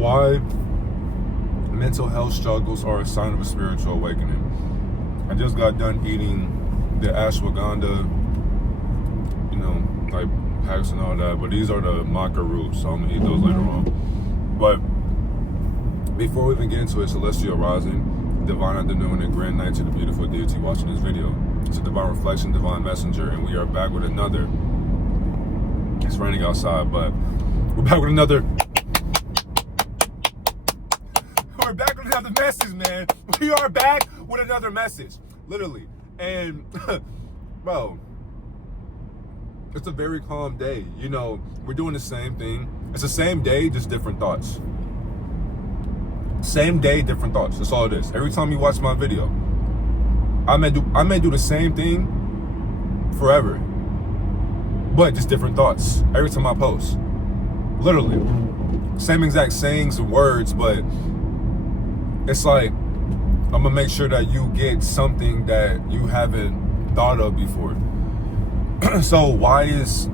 why mental health struggles are a sign of a spiritual awakening. I just got done eating the ashwagandha, like packs and all that, but these are the maca roots, so I'm gonna eat those later on. But before we even get into it, celestial rising, divine afternoon, and grand night to the beautiful deity watching this video. It's a divine reflection, divine messenger, and we are back with another. It's raining outside, but we're back with another. We're back with another message, man. We are back with another message, literally. And bro, it's a very calm day. We're doing the same thing. It's the same day, just different thoughts. Same day, different thoughts. That's all it is. Every time you watch my video, I may do the same thing forever, but just different thoughts every time I post. Literally, same exact sayings and words, but it's like I'm gonna make sure that you get something that you haven't thought of before. So why is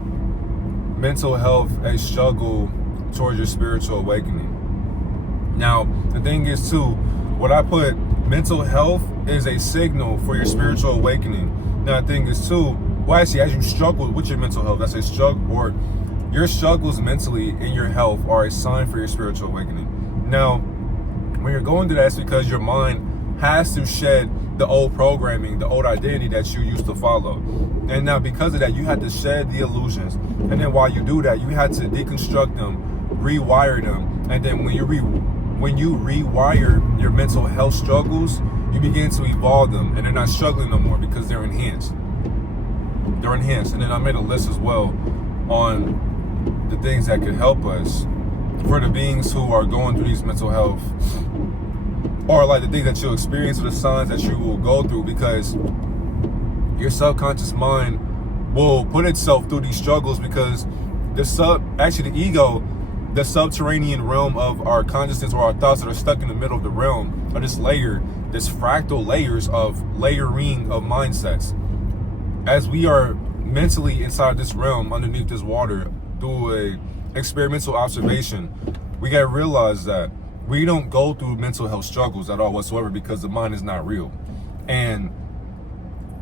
mental health a struggle towards your spiritual awakening? Now, the thing is too, what I put, mental health is a signal for your spiritual awakening. Now, the thing is too, well, actually, as you struggle with your mental health, that's a struggle, or your struggles mentally in your health are a sign for your spiritual awakening. Now, when you're going through that, it's because your mind has to shed the old programming, the old identity that you used to follow. And now because of that, you had to shed the illusions. And then while you do that, you had to deconstruct them, rewire them. And then when you rewire your mental health struggles, you begin to evolve them, and they're not struggling no more because they're enhanced. They're enhanced. And then I made a list as well on the things that could help us for the beings who are going through these mental health, or like the things that you'll experience, or the signs that you will go through, because your subconscious mind will put itself through these struggles, because the ego, the subterranean realm of our consciousness, or our thoughts that are stuck in the middle of the realm, or this fractal layers of layering of mindsets. As we are mentally inside this realm, underneath this water, through a experimental observation, we gotta realize that we don't go through mental health struggles at all whatsoever, because the mind is not real. And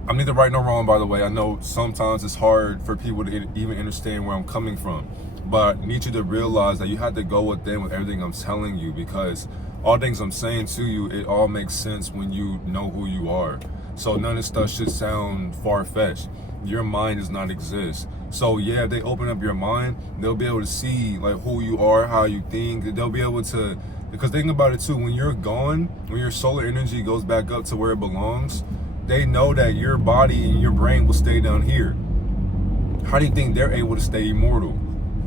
I'm neither right nor wrong, by the way. I know sometimes it's hard for people to even understand where I'm coming from, but I need you to realize that you have to go within with everything I'm telling you, because all things I'm saying to you, it all makes sense when you know who you are. So none of this stuff should sound far-fetched. Your mind does not exist. So yeah, if they open up your mind, they'll be able to see like who you are, how you think. They'll be able to, because think about it too, when you're gone, when your solar energy goes back up to where it belongs, they know that your body and your brain will stay down here. How do you think they're able to stay immortal?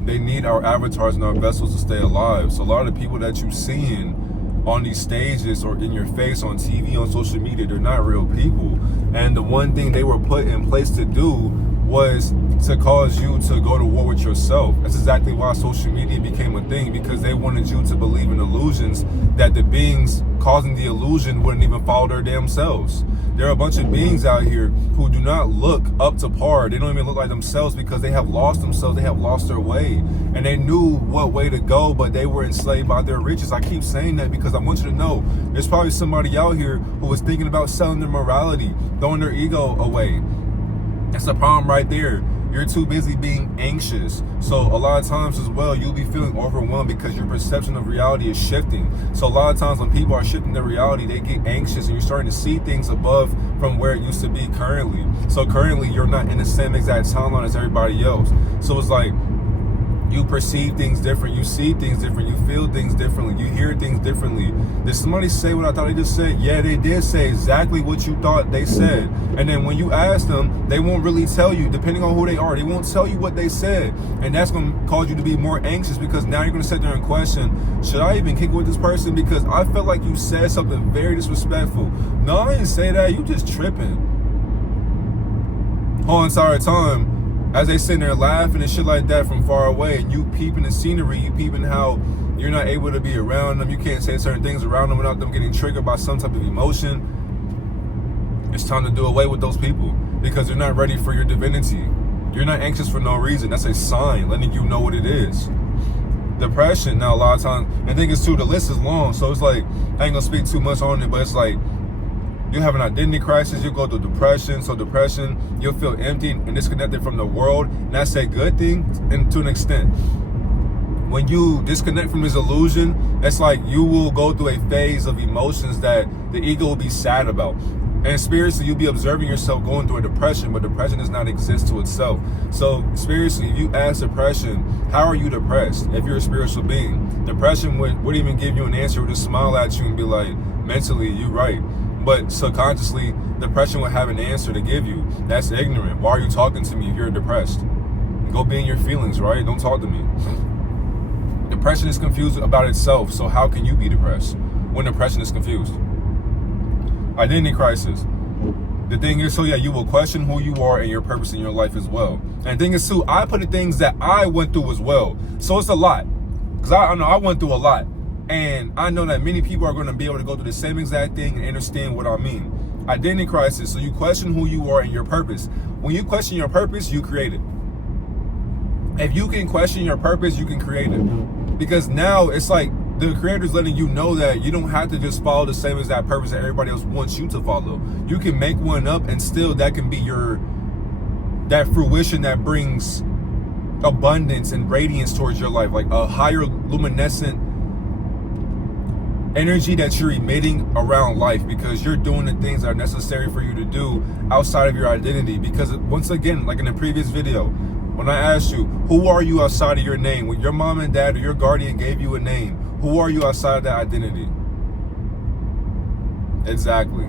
They need our avatars and our vessels to stay alive. So a lot of the people that you're seeing on these stages or in your face on TV, on social media, they're not real people. And the one thing they were put in place to do was to cause you to go to war with yourself. That's exactly why social media became a thing, because they wanted you to believe in illusions that the beings causing the illusion wouldn't even follow their damn selves. There are a bunch of beings out here who do not look up to par. They don't even look like themselves, because they have lost themselves. They have lost their way. And they knew what way to go, but they were enslaved by their riches. I keep saying that because I want you to know there's probably somebody out here who was thinking about selling their morality, throwing their ego away. That's the problem right there. You're too busy being anxious. So a lot of times as well, you'll be feeling overwhelmed because your perception of reality is shifting. So a lot of times when people are shifting their reality, they get anxious, and you're starting to see things above from where it used to be currently. So currently you're not in the same exact timeline as everybody else. So it's like you perceive things different, you see things different, you feel things differently, you hear things differently. Did somebody say what I thought they just said? Yeah, they did say exactly what you thought they said. And then when you ask them, they won't really tell you, depending on who they are, they won't tell you what they said. And that's going to cause you to be more anxious, because now you're going to sit there and question, should I even kick with this person? Because I felt like you said something very disrespectful. No, I didn't say that. You just tripping. Whole entire time, as they sitting there laughing and shit like that from far away, and you peeping the scenery, you peeping how you're not able to be around them, you can't say certain things around them without them getting triggered by some type of emotion. It's time to do away with those people, because they're not ready for your divinity. You're not anxious for no reason. That's a sign letting you know what it is. depression. Now, a lot of times, and I think it's too, the list is long, so it's like, I ain't gonna speak too much on it, but it's like, you have an identity crisis, you go through depression. So depression, you'll feel empty and disconnected from the world. And that's a good thing, and to an extent. When you disconnect from this illusion, it's like you will go through a phase of emotions that the ego will be sad about. And spiritually, you'll be observing yourself going through a depression, but depression does not exist to itself. So spiritually, if you ask depression, how are you depressed? If you're a spiritual being, depression wouldn't even give you an answer. It would just smile at you and be like, mentally, you're right. But subconsciously, depression will have an answer to give you. That's ignorant. Why are you talking to me if you're depressed? Go be in your feelings, right? Don't talk to me. Depression is confused about itself. So how can you be depressed when depression is confused? Identity crisis. The thing is, so yeah, you will question who you are and your purpose in your life as well. And the thing is too, I put the things that I went through as well. So it's a lot. Because I know I went through a lot. And I know that many people are going to be able to go through the same exact thing and understand what I mean. Identity crisis. So you question who you are and your purpose. When you question your purpose, you create it. If you can question your purpose, you can create it. Because now it's like the creator's letting you know that you don't have to just follow the same exact purpose that everybody else wants you to follow. You can make one up, and still that can be that fruition that brings abundance and radiance towards your life, like a higher luminescent energy that you're emitting around life, because you're doing the things that are necessary for you to do outside of your identity. Because once again, like in the previous video, when I asked you, who are you outside of your name? When your mom and dad or your guardian gave you a name, who are you outside of that identity? Exactly.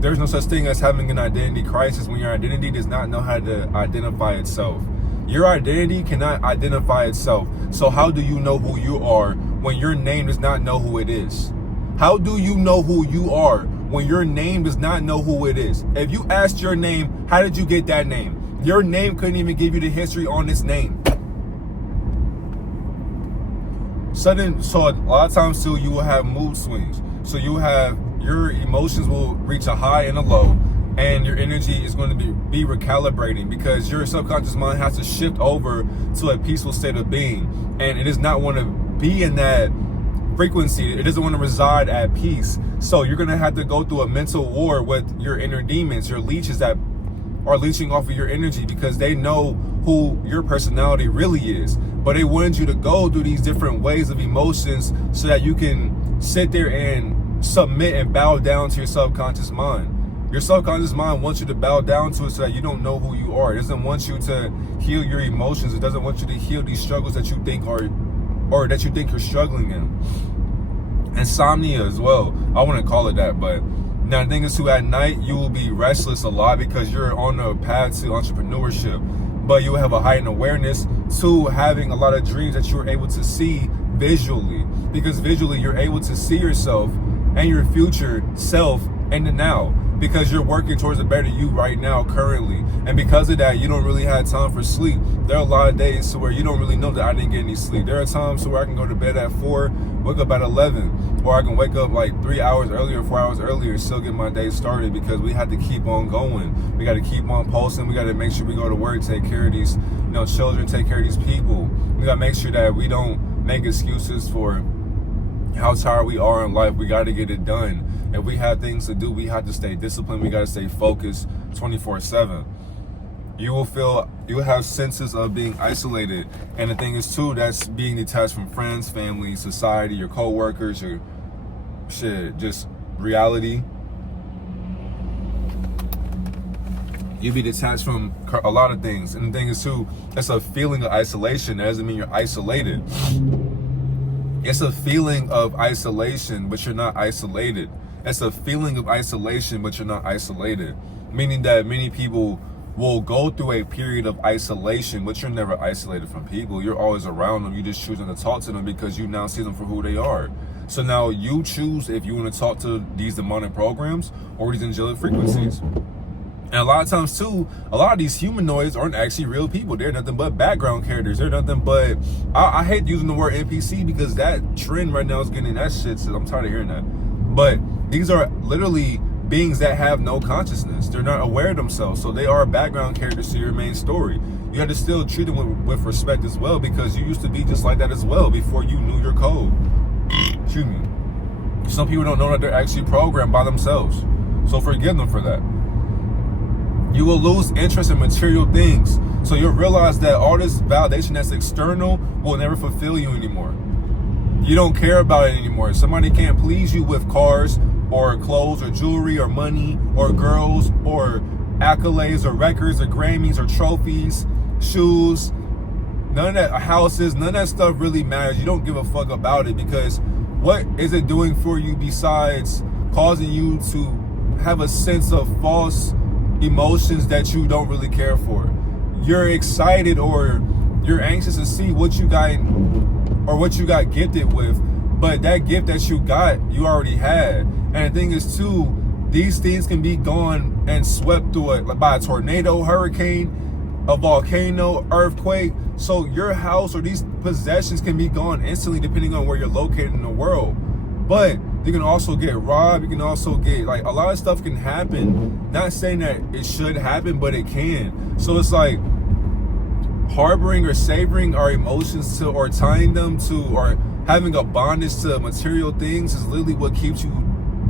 There's no such thing as having an identity crisis when your identity does not know how to identify itself. Your identity cannot identify itself. So how do you know who you are when your name does not know who it is? How do you know who you are when your name does not know who it is? If you asked your name, how did you get that name? Your name couldn't even give you the history on this name. So a lot of times too, you will have mood swings. So you have, your emotions will reach a high and a low, and your energy is going to be recalibrating, because your subconscious mind has to shift over to a peaceful state of being, and it does not want to be in that frequency. It doesn't want to reside at peace. So you're going to have to go through a mental war with your inner demons, your leeches that are leeching off of your energy, because they know who your personality really is. But they wanted you to go through these different ways of emotions so that you can sit there and submit and bow down to your subconscious mind. Your subconscious mind wants you to bow down to it so that you don't know who you are. It doesn't want you to heal your emotions. It doesn't want you to heal these struggles that you think are, or that you think you're struggling in. Insomnia as well. I wouldn't call it that, but now the thing is too, at night you will be restless a lot because you're on a path to entrepreneurship, but you will have a heightened awareness to having a lot of dreams that you're able to see visually, because visually you're able to see yourself and your future self in the now, because you're working towards a better you right now currently. And because of that, you don't really have time for sleep. There are a lot of days to where you don't really know that I didn't get any sleep. There are times to where I can go to bed at 4, wake up at 11, or I can wake up like 3 hours earlier, 4 hours earlier, still get my day started, because we had to keep on going. We got to keep on pulsing. We got to make sure we go to work, take care of these, children, take care of these people. We got to make sure that we don't make excuses for how tired we are in life. We got to get it done. If we have things to do, we have to stay disciplined. We got to stay focused 24/7. You will have senses of being isolated. And the thing is too, that's being detached from friends, family, society, your co-workers, your just reality. You be detached from a lot of things. And the thing is too, that's a feeling of isolation. That doesn't mean you're isolated. It's a feeling of isolation, but you're not isolated. It's a feeling of isolation, but you're not isolated. Meaning that many people will go through a period of isolation, but you're never isolated from people. You're always around them. You just choosing to talk to them because you now see them for who they are. So now you choose if you want to talk to these demonic programs or these angelic frequencies. And a lot of times too, a lot of these humanoids aren't actually real people. They're nothing but background characters. They're nothing but, I hate using the word NPC because that trend right now is getting that shit. So I'm tired of hearing that. But these are literally beings that have no consciousness. They're not aware of themselves. So they are background characters to your main story. You have to still treat them with respect as well, because you used to be just like that as well before you knew your code. Excuse me. Some people don't know that they're actually programmed by themselves. So forgive them for that. You will lose interest in material things. So you'll realize that all this validation that's external will never fulfill you anymore. You don't care about it anymore. Somebody can't please you with cars or clothes or jewelry or money or girls or accolades or records or Grammys or trophies, shoes, none of that, houses, none of that stuff really matters. You don't give a fuck about it, because what is it doing for you besides causing you to have a sense of false emotions that you don't really care for? You're excited or you're anxious to see what you got or what you got gifted with, but that gift that you got, you already had. And the thing is too, these things can be gone and swept through it by a tornado, hurricane, a volcano, earthquake. So your house or these possessions can be gone instantly depending on where you're located in the world. But you can also get robbed. You can also get, like, a lot of stuff can happen. Not saying that it should happen, but it can. So it's like harboring or savoring our emotions to, or tying them to, or having a bondage to material things is literally what keeps you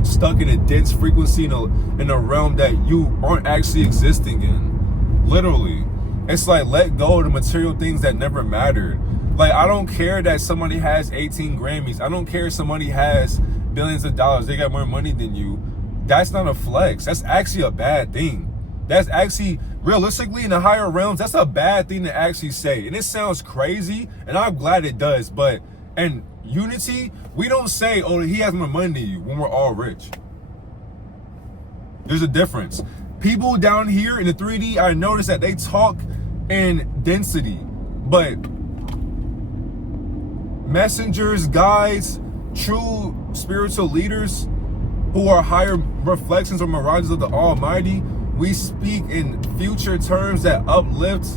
stuck in a dense frequency in a realm that you aren't actually existing in. Literally. It's like, let go of the material things that never mattered. Like, I don't care that somebody has 18 Grammys. I don't care if somebody has billions of dollars. They got more money than you. That's not a flex. That's actually a bad thing. That's actually, realistically, in the higher realms, that's a bad thing to actually say. And it sounds crazy, and I'm glad it does. But in unity, we don't say, oh, he has more money than you, when we're all rich. There's a difference. People down here in the 3D, I noticed that they talk in density, but messengers, guides, true spiritual leaders who are higher reflections or mirages of the Almighty, we speak in future terms that uplift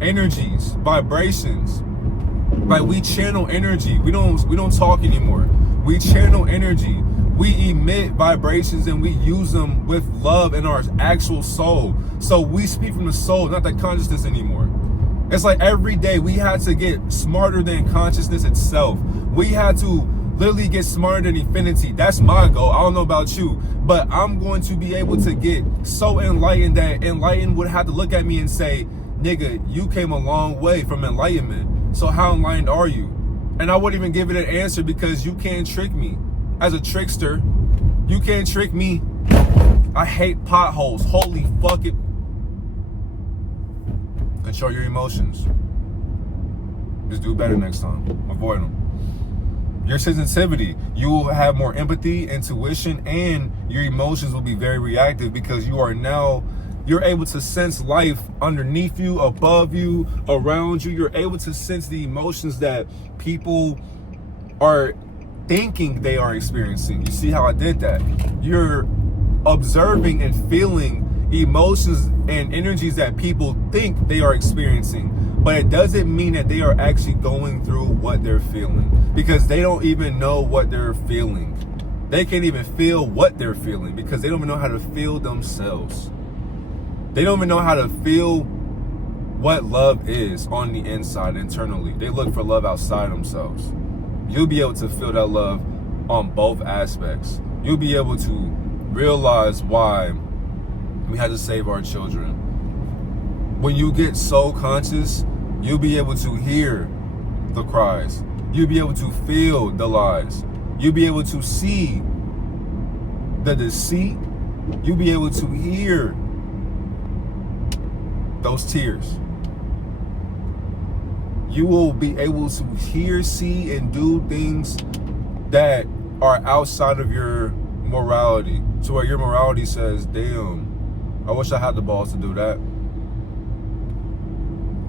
energies, vibrations. Like, we channel energy. We don't talk anymore. We channel energy. We emit vibrations and we use them with love in our actual soul. So we speak from the soul, not the consciousness anymore. It's like every day we had to get smarter than consciousness itself. We had to literally get smarter than infinity. That's my goal. I don't know about you, but I'm going to be able to get so enlightened that enlightened would have to look at me and say, nigga, you came a long way from enlightenment. So how enlightened are you? And I wouldn't even give it an answer, because you can't trick me. As a trickster, you can't trick me. I hate potholes. Holy fuck it. Control your emotions. Just do better next time. Avoid them. Your sensitivity, you will have more empathy, intuition, and your emotions will be very reactive, because you're able to sense life underneath you, above you, around you. You're able to sense the emotions that people are thinking they are experiencing. You see how I did that? You're observing and feeling emotions and energies that people think they are experiencing, but it doesn't mean that they are actually going through what they're feeling, because they don't even know what they're feeling. They can't even feel what they're feeling, because they don't even know how to feel themselves. They don't even know how to feel what love is on the inside, internally. They look for love outside themselves. You'll be able to feel that love on both aspects. You'll be able to realize why we had to save our children. When you get so conscious, you'll be able to hear the cries. You'll be able to feel the lies. You'll be able to see the deceit. You'll be able to hear those tears. You will be able to hear, see, and do things that are outside of your morality, to where your morality says, damn, I wish I had the balls to do that.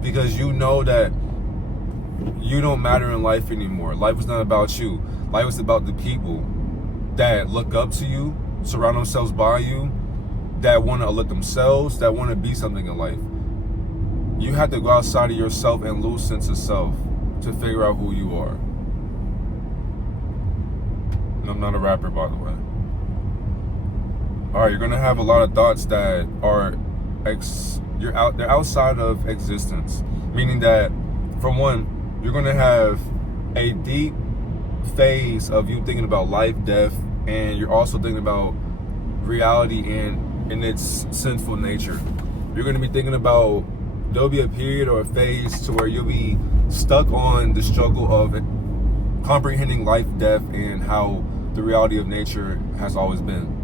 Because you know that you don't matter in life anymore. Life is not about you. Life is about the people that look up to you, surround themselves by you, that want to uplift themselves, that want to be something in life. You have to go outside of yourself and lose sense of self to figure out who you are. And I'm not a rapper, by the way. all right, you're gonna have a lot of thoughts that are they're outside of existence. Meaning that, for one, you're gonna have a deep phase of you thinking about life, death, and you're also thinking about reality and in its sinful nature. You're gonna be thinking about, there'll be a period or a phase to where you'll be stuck on the struggle of comprehending life, death, and how the reality of nature has always been.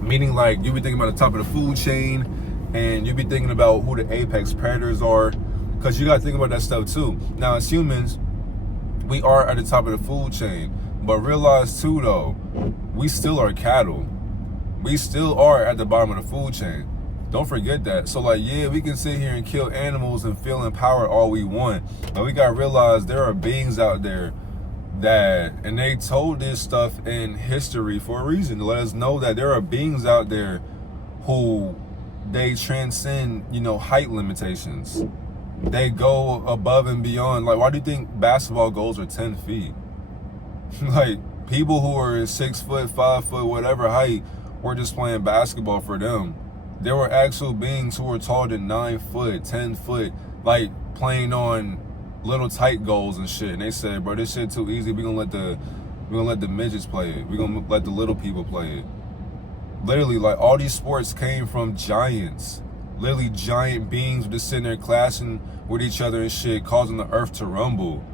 Meaning, like, you'll be thinking about the top of the food chain, and you'll be thinking about who the apex predators are, because you got to think about that stuff too. Now, as humans, we are at the top of the food chain, but realize too, though, we still are cattle. We still are at the bottom of the food chain. Don't forget that. So, like, yeah, we can sit here and kill animals and feel empowered all we want, but we got to realize there are beings out there that, and they told this stuff in history for a reason, to let us know that there are beings out there who, they transcend, height limitations. They go above and beyond. Like, why do you think basketball goals are 10 feet? Like, people who are 6 foot, 5 foot, whatever height, were just playing basketball for them. There were actual beings who were taller than 9 foot, 10 foot, like, playing on little tight goals and shit. And they said, bro, this shit too easy. We're gonna let the midgets play it. We're gonna let the little people play it. Literally, like, all these sports came from giants. Literally giant beings just sitting there clashing with each other and shit, causing the earth to rumble.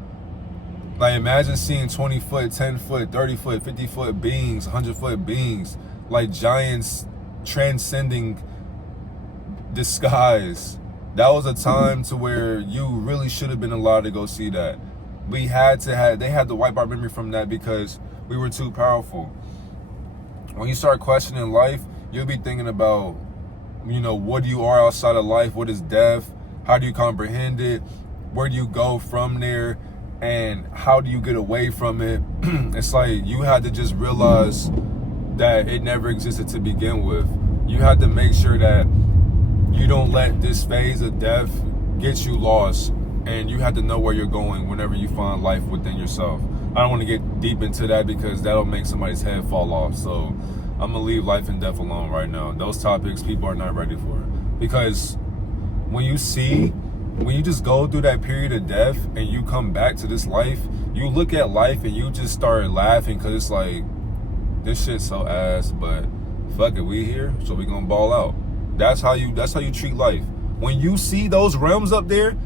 Like, imagine seeing 20 foot, 10 foot, 30 foot, 50 foot beings, 100 foot beings, like giants transcending disguise. That was a time to where you really should have been allowed to go see that. They had to wipe our memory from that because we were too powerful. When you start questioning life, you'll be thinking about, what you are outside of life, what is death, how do you comprehend it, where do you go from there, and how do you get away from it. It's like you had to just realize that it never existed to begin with. You had to make sure that you don't let this phase of death get you lost, and you have to know where you're going whenever you find life within yourself. I don't want to get deep into that because that'll make somebody's head fall off. So I'm gonna leave life and death alone right now. Those topics people are not ready for, because when you just go through that period of death and you come back to this life, you look at life and you just start laughing because it's like, this shit's so ass, but fuck it, we here, so we gonna ball out. That's how you treat life. When you see those realms up there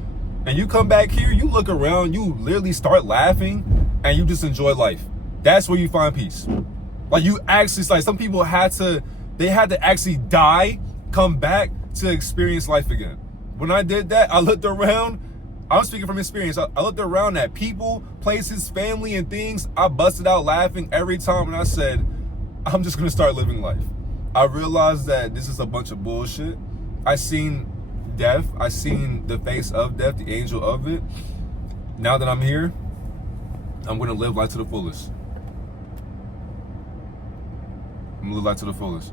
and you come back here, you look around, you literally start laughing and you just enjoy life. That's where you find peace. Like, you actually, like, some people had to actually die, come back to experience life again. When I did that, I looked around, I'm speaking from experience, I looked around at people, places, family, and things. I busted out laughing every time, and I said, I'm just gonna start living life. I realized that this is a bunch of bullshit. I seen death. I seen the face of death, the angel of it. Now that I'm here, I'm gonna live life to the fullest. I'm gonna live life to the fullest.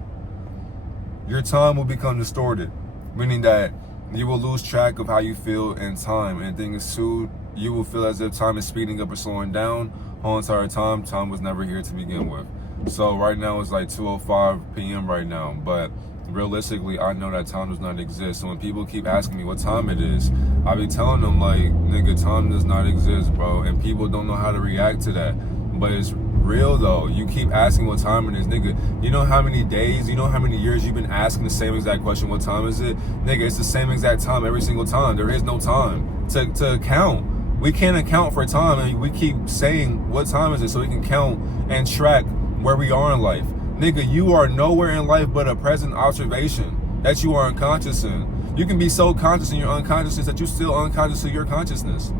Your time will become distorted, meaning that you will lose track of how you feel in time. And the thing is too, you will feel as if time is speeding up or slowing down. Whole entire time was never here to begin with. So right now it's like 2:05 p.m. right now, but realistically, I know that time does not exist. So when people keep asking me what time it is, I be telling them, like, nigga, time does not exist, bro. And people don't know how to react to that. But it's real though. You keep asking what time it is, nigga. You know how many days, you know how many years you've been asking the same exact question, what time is it? Nigga, it's the same exact time every single time. There is no time to account. We can't account for time, and we keep saying what time is it so we can count and track where we are in life. Nigga, you are nowhere in life but a present observation that you are unconscious in. You can be so conscious in your unconsciousness that you're still unconscious of your consciousness.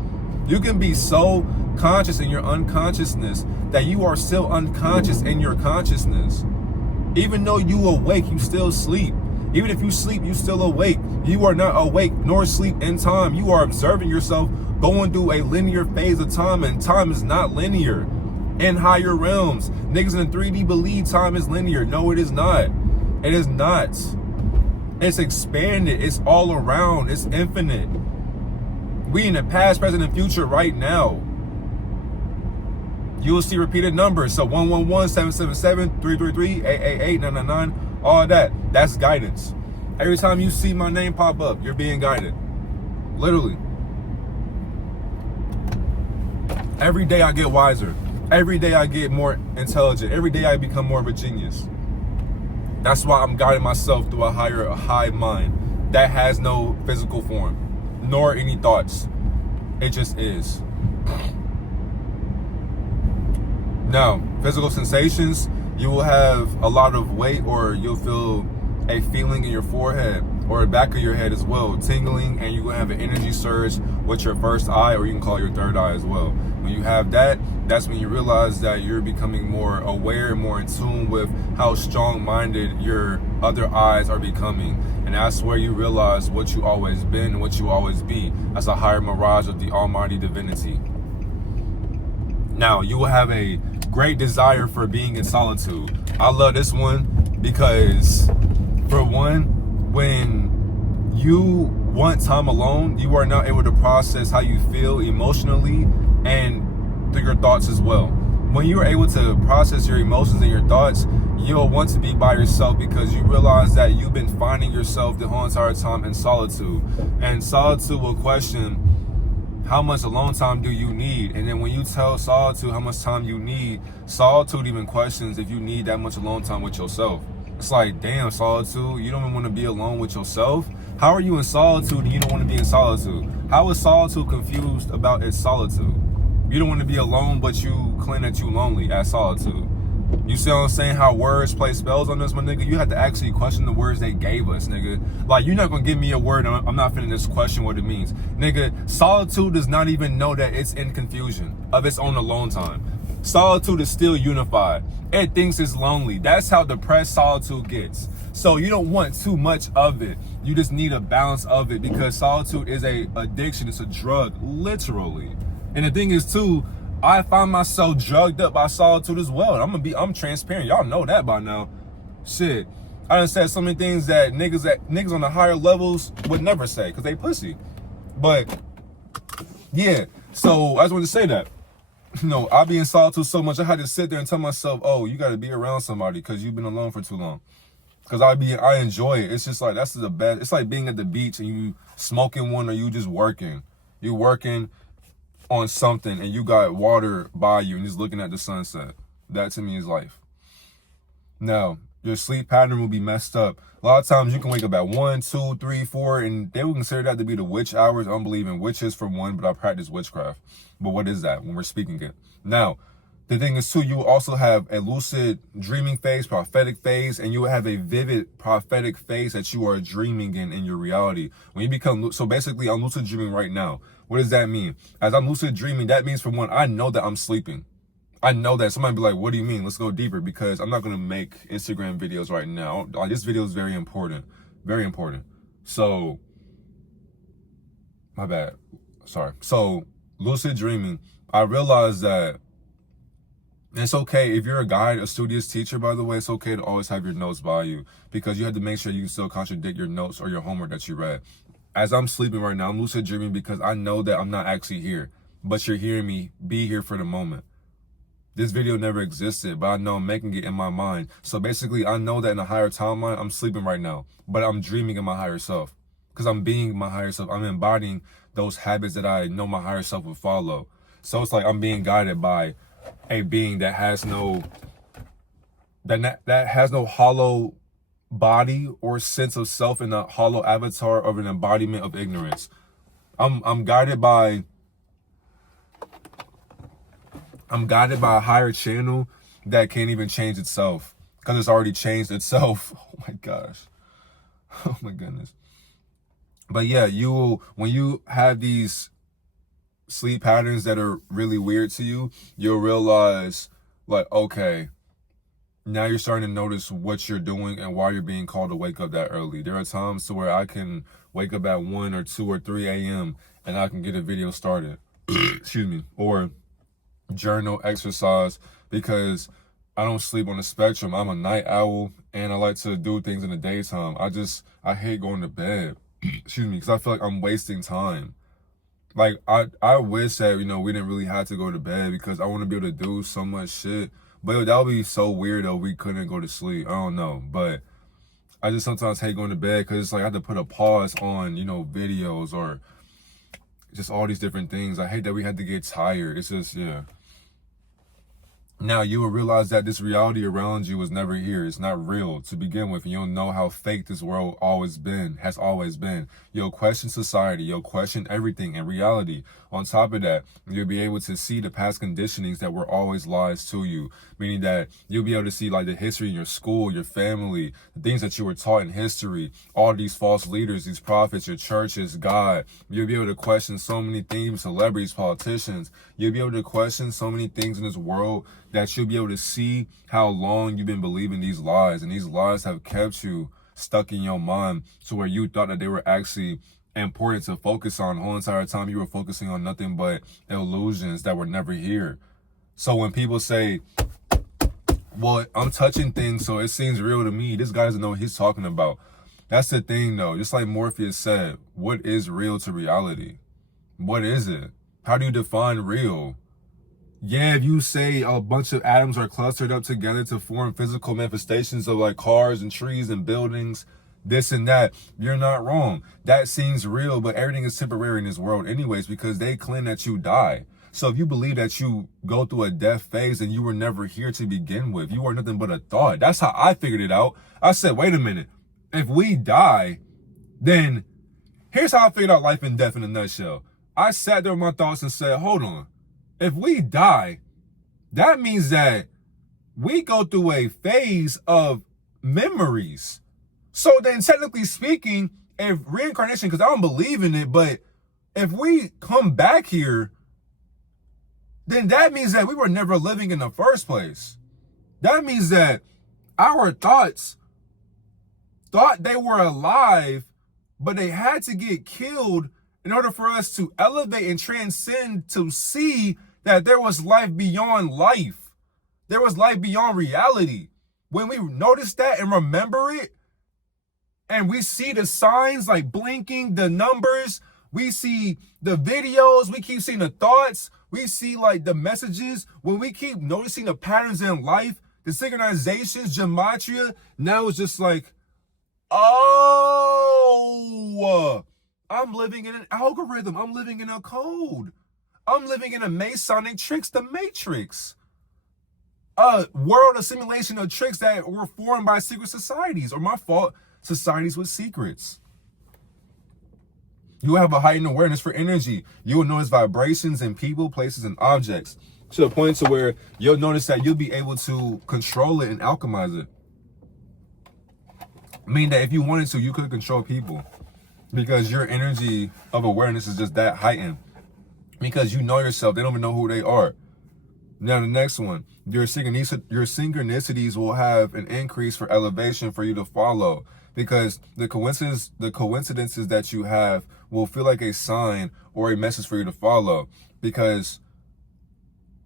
You can be so conscious in your unconsciousness that you are still unconscious in your consciousness. Even though you awake, you still sleep. Even if you sleep, you still awake. You are not awake nor sleep in time. You are observing yourself going through a linear phase of time, and time is not linear. In higher realms, niggas in 3D believe time is linear. No, it is not. It is not. It's expanded. It's all around. It's infinite. We in the past, present, and future right now. You will see repeated numbers. So 111, 777, 333, 888, 999, all that. That's guidance. Every time you see my name pop up, you're being guided. Literally. Every day I get wiser. Every day I get more intelligent. Every day I become more of a genius. That's why I'm guiding myself through a high mind that has no physical form, nor any thoughts. It just is. Now, physical sensations, you will have a lot of weight, or you'll feel a feeling in your forehead or the back of your head as well, tingling, and you will have an energy surge with your first eye, or you can call it your third eye as well. When you have that, that's when you realize that you're becoming more aware and more in tune with how strong-minded your other eyes are becoming. And that's where you realize what you always been and what you always be, as a higher mirage of the almighty divinity. Now, you will have a great desire for being in solitude. I love this one because, for one, when you want time alone, you are not able to process how you feel emotionally and through your thoughts as well. When you are able to process your emotions and your thoughts, you'll want to be by yourself because you realize that you've been finding yourself the whole entire time in solitude. And solitude will question, how much alone time do you need? And then when you tell solitude how much time you need, solitude even questions if you need that much alone time with yourself. It's like, damn, solitude, you don't even want to be alone with yourself? How are you in solitude and you don't want to be in solitude? How is solitude confused about its solitude? You don't want to be alone, but you claim that you lonely at solitude. You see what I'm saying? How words play spells on us, my nigga? You have to actually question the words they gave us, nigga. Like, you're not going to give me a word and I'm not finna just question what it means. Nigga, solitude does not even know that it's in confusion of its own alone time. Solitude is still unified. It thinks it's lonely. That's how depressed solitude gets. So you don't want too much of it. You just need a balance of it, because solitude is a addiction. It's a drug, literally. And the thing is too, I find myself drugged up by solitude as well. I'm transparent. Y'all know that by now. Shit. I done said so many things that niggas on the higher levels would never say, because they pussy. But yeah, so I just wanted to say that. You know, I be in solitude so much, I had to sit there and tell myself, oh, you got to be around somebody because you've been alone for too long. Because I enjoy it. It's just like, that's the best. It's like being at the beach and you smoking one, or you just working. You working on something and you got water by you and just looking at the sunset. That to me is life. Now, your sleep pattern will be messed up. A lot of times you can wake up at 1, 2, 3, 4, and they would consider that to be the witch hours. I don't believe in witches for one, but I practice witchcraft. But what is that when we're speaking it? Now, the thing is too, you will also have a lucid dreaming phase, prophetic phase, and you will have a vivid prophetic phase that you are dreaming in your reality. When you become, so basically I'm lucid dreaming right now. What does that mean? As I'm lucid dreaming, that means, for one, I know that I'm sleeping. I know that. Somebody be like, what do you mean? Let's go deeper, because I'm not going to make Instagram videos right now. This video is very important. Very important. So, my bad. Sorry. So, lucid dreaming, I realized that it's okay if you're a guide, a studious teacher, by the way, it's okay to always have your notes by you, because you have to make sure you can still contradict your notes or your homework that you read. As I'm sleeping right now, I'm lucid dreaming because I know that I'm not actually here, but you're hearing me be here for the moment. This video never existed, but I know I'm making it in my mind. So basically, I know that in a higher timeline, I'm sleeping right now, but I'm dreaming in my higher self, because I'm being my higher self. I'm embodying those habits that I know my higher self would follow. So it's like I'm being guided by a being that has no hollow body or sense of self, in a hollow avatar of an embodiment of ignorance. I'm guided by a higher channel that can't even change itself, because it's already changed itself. Oh my gosh. Oh my goodness. But yeah, when you have these sleep patterns that are really weird to you, you'll realize, like, okay, now you're starting to notice what you're doing and why you're being called to wake up that early. There are times to where I can wake up at 1 or 2 or 3 a.m. and I can get a video started. Excuse me. Or journal, exercise, because I don't sleep on the spectrum. I'm a night owl and I like to do things in the daytime. I hate going to bed. Excuse me, because I feel like I'm wasting time. Like, I wish that, we didn't really have to go to bed, because I want to be able to do so much shit. But that would be so weird though, we couldn't go to sleep. I don't know. But I just sometimes hate going to bed, because it's like I have to put a pause on, videos or just all these different things. I hate that we had to get tired. It's just, yeah. Now, you will realize that this reality around you was never here. It's not real to begin with. You'll know how fake this world has always been. You'll question society. You'll question everything in reality. On top of that, you'll be able to see the past conditionings that were always lies to you. Meaning that you'll be able to see like the history in your school, your family, the things that you were taught in history, all these false leaders, these prophets, your churches, God. You'll be able to question so many things, celebrities, politicians. You'll be able to question so many things in this world, that you'll be able to see how long you've been believing these lies. And these lies have kept you stuck in your mind to where you thought that they were actually important to focus on. The whole entire time you were focusing on nothing but illusions that were never here. So when people say, well, I'm touching things, so it seems real to me, this guy doesn't know what he's talking about. That's the thing though. Just like Morpheus said, what is real to reality? What is it? How do you define real? Yeah, if you say a bunch of atoms are clustered up together to form physical manifestations of like cars and trees and buildings, this and that, you're not wrong. That seems real, but everything is temporary in this world anyways, because they claim that you die. So if you believe that you go through a death phase and you were never here to begin with, you are nothing but a thought. That's how I figured it out. I said, wait a minute. If we die, then here's how I figured out life and death in a nutshell. I sat there with my thoughts and said, hold on. If we die, that means that we go through a phase of memories. So then technically speaking, if reincarnation, because I don't believe in it, but if we come back here, then that means that we were never living in the first place. That means that our thoughts thought they were alive, but they had to get killed in order for us to elevate and transcend, to see that there was life beyond life. There was life beyond reality. When we notice that and remember it, and we see the signs like blinking, the numbers, we see the videos, we keep seeing the thoughts, we see like the messages, when we keep noticing the patterns in life, the synchronizations, gematria, now it's just like, oh, I'm living in an algorithm. I'm living in a code. I'm living in a Masonic tricks, the Matrix. A world of simulation of tricks that were formed by secret societies, or my fault, societies with secrets. You will have a heightened awareness for energy. You will notice vibrations in people, places, and objects, to the point to where you'll notice that you'll be able to control it and alchemize it. Meaning that if you wanted to, you could control people, because your energy of awareness is just that heightened. Because you know yourself, they don't even know who they are. Now the next one, your synchronicities will have an increase for elevation for you to follow, because the coincidences that you have will feel like a sign or a message for you to follow. Because,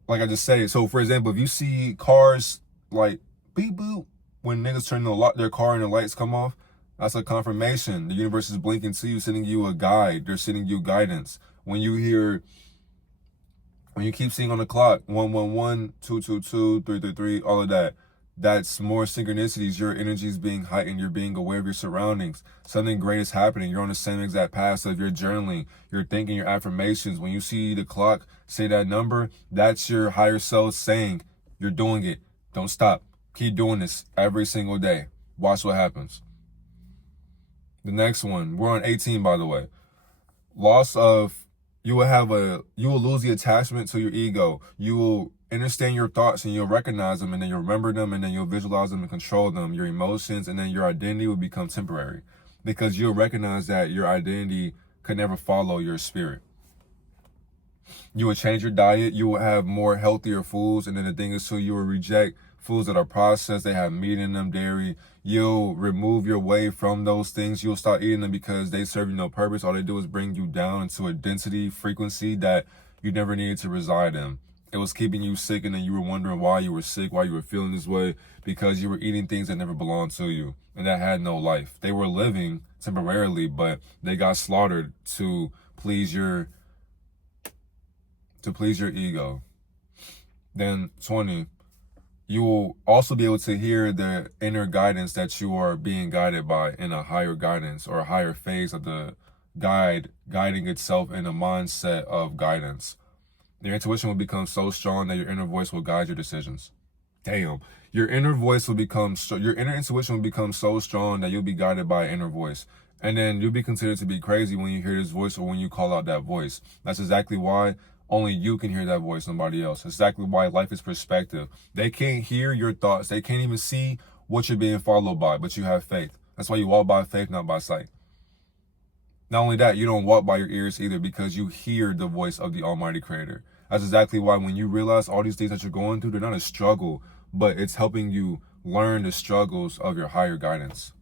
like I just said, so for example, if you see cars like beep boop when niggas turn their car and the lights come off, that's a confirmation. The universe is blinking to you, sending you a guide. They're sending you guidance. When you keep seeing on the clock 111, 222, 333, all of that, that's more synchronicities. Your energy is being heightened. You're being aware of your surroundings. Something great is happening. You're on the same exact path of your journaling, your thinking, your affirmations. When you see the clock say that number, that's your higher self saying, you're doing it. Don't stop. Keep doing this every single day. Watch what happens. The next one, we're on 18, by the way. You will lose the attachment to your ego. You will understand your thoughts and you'll recognize them, and then you'll remember them, and then you'll visualize them and control them, your emotions, and then your identity will become temporary, because you'll recognize that your identity could never follow your spirit. You will change your diet. You will have more healthier foods. And then the thing is, so you will reject foods that are processed. They have meat in them, dairy. You'll remove your way from those things. You'll start eating them because they serve you no purpose. All they do is bring you down into a density, frequency that you never needed to reside in. It was keeping you sick, and then you were wondering why you were sick, why you were feeling this way, because you were eating things that never belonged to you and that had no life. They were living temporarily, but they got slaughtered to please your to please your ego. Then 20, you will also be able to hear the inner guidance that you are being guided by in a higher guidance or a higher phase of the guiding itself in a mindset of guidance. Your intuition will become so strong that your inner voice will guide your decisions. Damn. Your inner intuition will become so strong that you'll be guided by an inner voice. And then you'll be considered to be crazy when you hear this voice or when you call out that voice. That's exactly why only you can hear that voice, nobody else. Exactly why life is perspective. They can't hear your thoughts. They can't even see what you're being followed by, but you have faith. That's why you walk by faith, not by sight. Not only that, you don't walk by your ears either, because you hear the voice of the Almighty Creator. That's exactly why when you realize all these things that you're going through, they're not a struggle, but it's helping you learn the struggles of your higher guidance.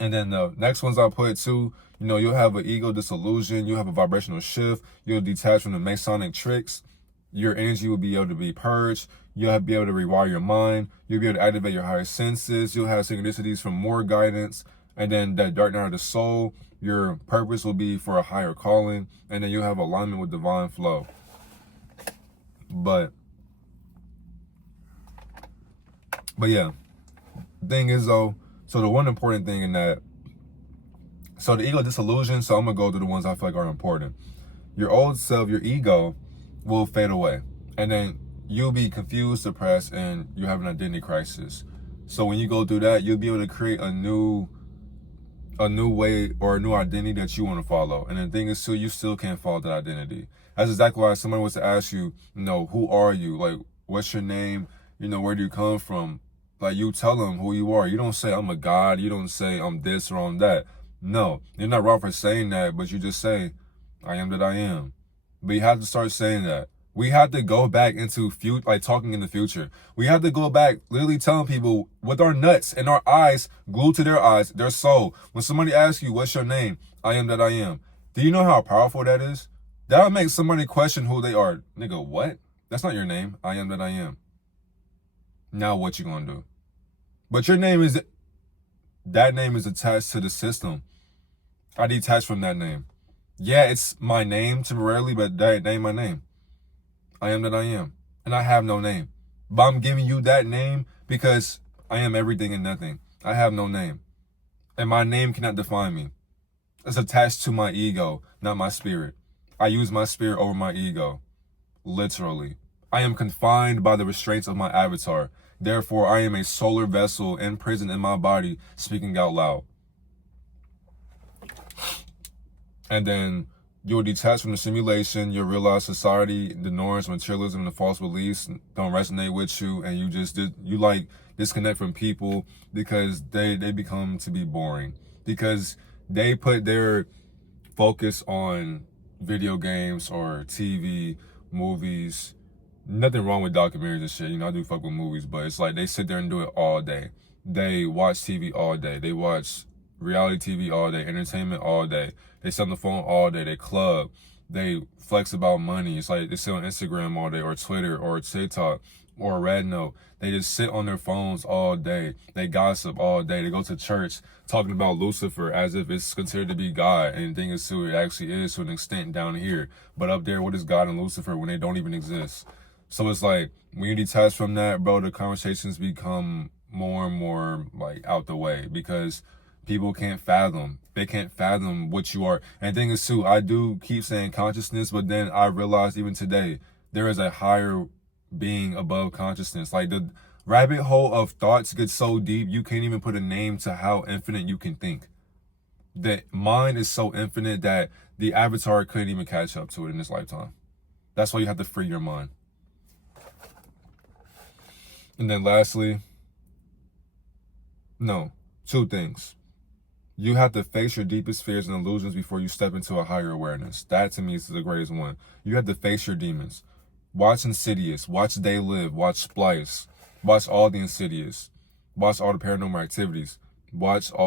And then the next ones I put too, you'll have an ego disillusion, you'll have a vibrational shift, you'll detach from the Masonic tricks, your energy will be able to be purged, you'll be able to rewire your mind, you'll be able to activate your higher senses, you'll have synchronicities from more guidance, and then that dark night of the soul, your purpose will be for a higher calling, and then you'll have alignment with divine flow. But yeah, the thing is though, so the one important thing in that, so the ego disillusion, so I'm going to go through the ones I feel like are important. Your old self, your ego will fade away. And then you'll be confused, depressed, and you have an identity crisis. So when you go through that, you'll be able to create a new way or a new identity that you want to follow. And the thing is too, you still can't follow that identity. That's exactly why somebody was to ask you, who are you? Like, what's your name? Where do you come from? Like, you tell them who you are. You don't say, I'm a God. You don't say, I'm this or I'm that. No, you're not wrong for saying that, but you just say, I am that I am. But you have to start saying that. We have to go back into talking in the future. We have to go back, literally telling people with our nuts and our eyes glued to their eyes, their soul. When somebody asks you, what's your name? I am that I am. Do you know how powerful that is? That'll make somebody question who they are. Nigga, what? That's not your name. I am that I am. Now what you gonna do? But that name is attached to the system. I detach from that name. Yeah, it's my name temporarily, but that ain't my name. I am that I am. And I have no name. But I'm giving you that name because I am everything and nothing. I have no name. And my name cannot define me. It's attached to my ego, not my spirit. I use my spirit over my ego. Literally. I am confined by the restraints of my avatar. Therefore, I am a solar vessel imprisoned in my body, speaking out loud. And then you'll detach from the simulation. You'll realize society, the norms, materialism, and the false beliefs don't resonate with you. And you disconnect from people because they become to be boring. Because they put their focus on video games or TV, movies. Nothing wrong with documentaries and shit. I do fuck with movies, but it's like they sit there and do it all day. They watch TV all day. They watch reality TV all day, entertainment all day. They sit on the phone all day. They club. They flex about money. It's like they sit on Instagram all day or Twitter or TikTok or Rednote. They just sit on their phones all day. They gossip all day. They go to church talking about Lucifer as if it's considered to be God. And the thing is too, it actually is to an extent down here. But up there, what is God and Lucifer when they don't even exist? So it's like, when you detach from that, bro, the conversations become more and more like out the way because people can't fathom. They can't fathom what you are. And the thing is too, I do keep saying consciousness, but then I realized even today, there is a higher being above consciousness. Like the rabbit hole of thoughts gets so deep, you can't even put a name to how infinite you can think. The mind is so infinite that the avatar couldn't even catch up to it in this lifetime. That's why you have to free your mind. And then lastly, two things. You have to face your deepest fears and illusions before you step into a higher awareness. That to me is the greatest one. You have to face your demons. Watch Insidious, watch They Live, watch Splice, watch all the Insidious, watch all the Paranormal Activities, watch They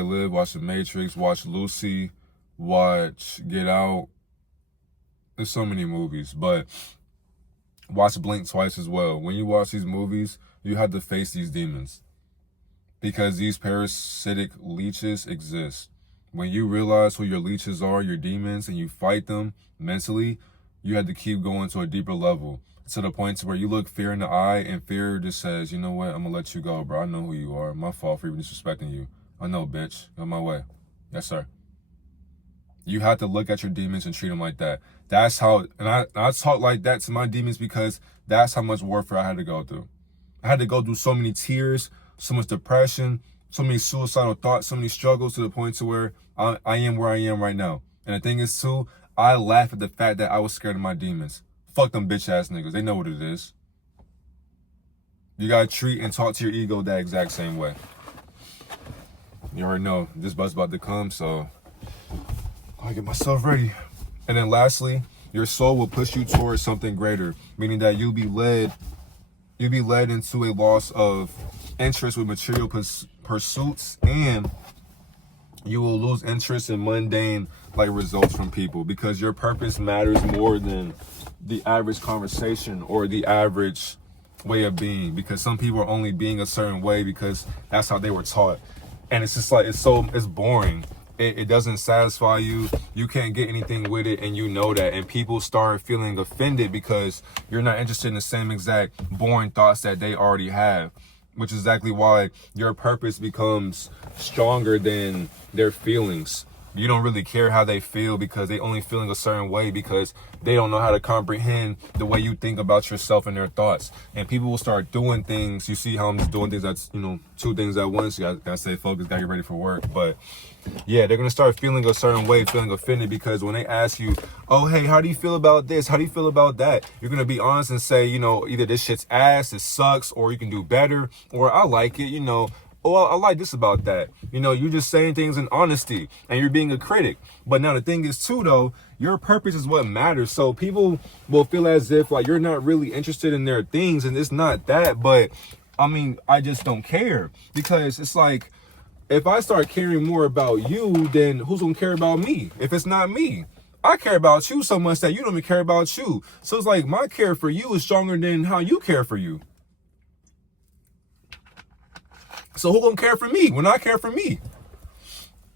Live, watch The Matrix, watch Lucy, watch Get Out. There's so many movies, but watch Blink twice as well. When you watch these movies, you have to face these demons because these parasitic leeches exist. When you realize who your leeches are, your demons, and you fight them mentally, you have to keep going to a deeper level, to the point where you look fear in the eye and fear just says, you know what, I'm gonna let you go, bro. I know who you are. My fault for even disrespecting you. I know, bitch. On my way. Yes, sir. You have to look at your demons and treat them like that. That's how, and I talk like that to my demons because that's how much warfare I had to go through. I had to go through so many tears, so much depression, so many suicidal thoughts, so many struggles, to the point to where I am where I am right now. And the thing is too, I laugh at the fact that I was scared of my demons. Fuck them bitch ass niggas. They know what it is. You gotta treat and talk to your ego that exact same way. You already know this bus about to come, so I get myself ready. And then lastly, your soul will push you towards something greater, meaning that you'll be led into a loss of interest with material pursuits, and you will lose interest in mundane like results from people, because your purpose matters more than the average conversation or the average way of being, because some people are only being a certain way because that's how they were taught. And it's just like, it's boring. It doesn't satisfy you. You can't get anything with it, and you know that. And people start feeling offended because you're not interested in the same exact boring thoughts that they already have, which is exactly why your purpose becomes stronger than their feelings. You don't really care how they feel because they only feeling a certain way because they don't know how to comprehend the way you think about yourself and their thoughts. And people will start doing things. You see how I'm just doing things that's, two things at once. You gotta stay focused, gotta get ready for work. But yeah, they're gonna start feeling a certain way, feeling offended, because when they ask you, oh, hey, how do you feel about this? How do you feel about that? You're gonna be honest and say, either this shit's ass, it sucks, or you can do better, or I like it, oh, I like this about that. You're just saying things in honesty and you're being a critic. But now the thing is too, though, your purpose is what matters. So people will feel as if like you're not really interested in their things, and it's not that. But I just don't care, because it's like, if I start caring more about you, then who's gonna care about me if it's not me? I care about you so much that you don't even care about you. So it's like my care for you is stronger than how you care for you. So who gonna care for me when I care for me?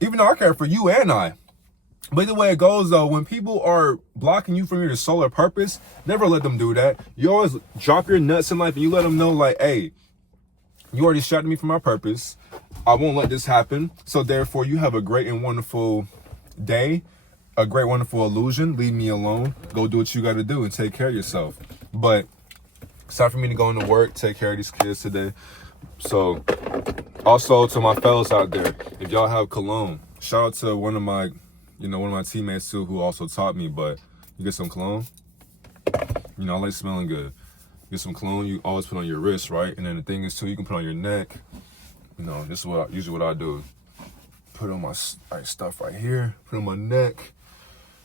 Even though I care for you and I. But the way it goes though, when people are blocking you from your solar purpose, never let them do that. You always drop your nuts in life and you let them know like, hey, you already distracted me from my purpose. I won't let this happen. So therefore you have a great and wonderful day, a great, wonderful illusion. Leave me alone. Go do what you got to do and take care of yourself. But it's time for me to go into work, take care of these kids today. So also to my fellas out there, if y'all have cologne, shout out to one of my teammates too, who also taught me, but you get some cologne. I like smelling good. Get some cologne, you always put on your wrist, right? And then the thing is too, you can put on your neck. This is usually what I do. Put on my stuff right here, put on my neck.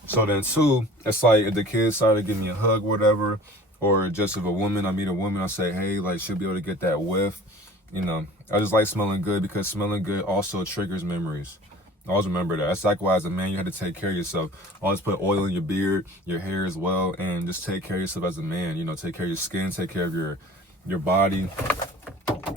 So then too, it's like if the kids started to give me a hug, whatever, or just if I meet a woman, I say, hey, like she'll be able to get that whiff. I just like smelling good, because smelling good also triggers memories. Always remember that. That's like why as a man, you have to take care of yourself. Always put oil in your beard, your hair as well, and just take care of yourself as a man. Take care of your skin, take care of your body.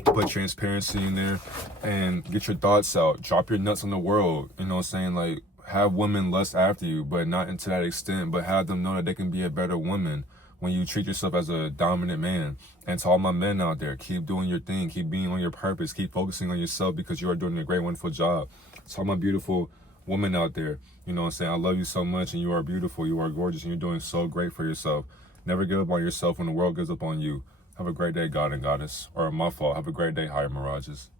Put transparency in there and get your thoughts out. Drop your nuts on the world. Like, have women lust after you, but not to that extent, but have them know that they can be a better woman when you treat yourself as a dominant man. And to all my men out there, keep doing your thing, keep being on your purpose, keep focusing on yourself, because you are doing a great, wonderful job. To all my beautiful women out there, I love you so much, and you are beautiful, you are gorgeous, and you're doing so great for yourself. Never give up on yourself when the world gives up on you. Have a great day, God and Goddess. Or my fault, have a great day, higher mirages.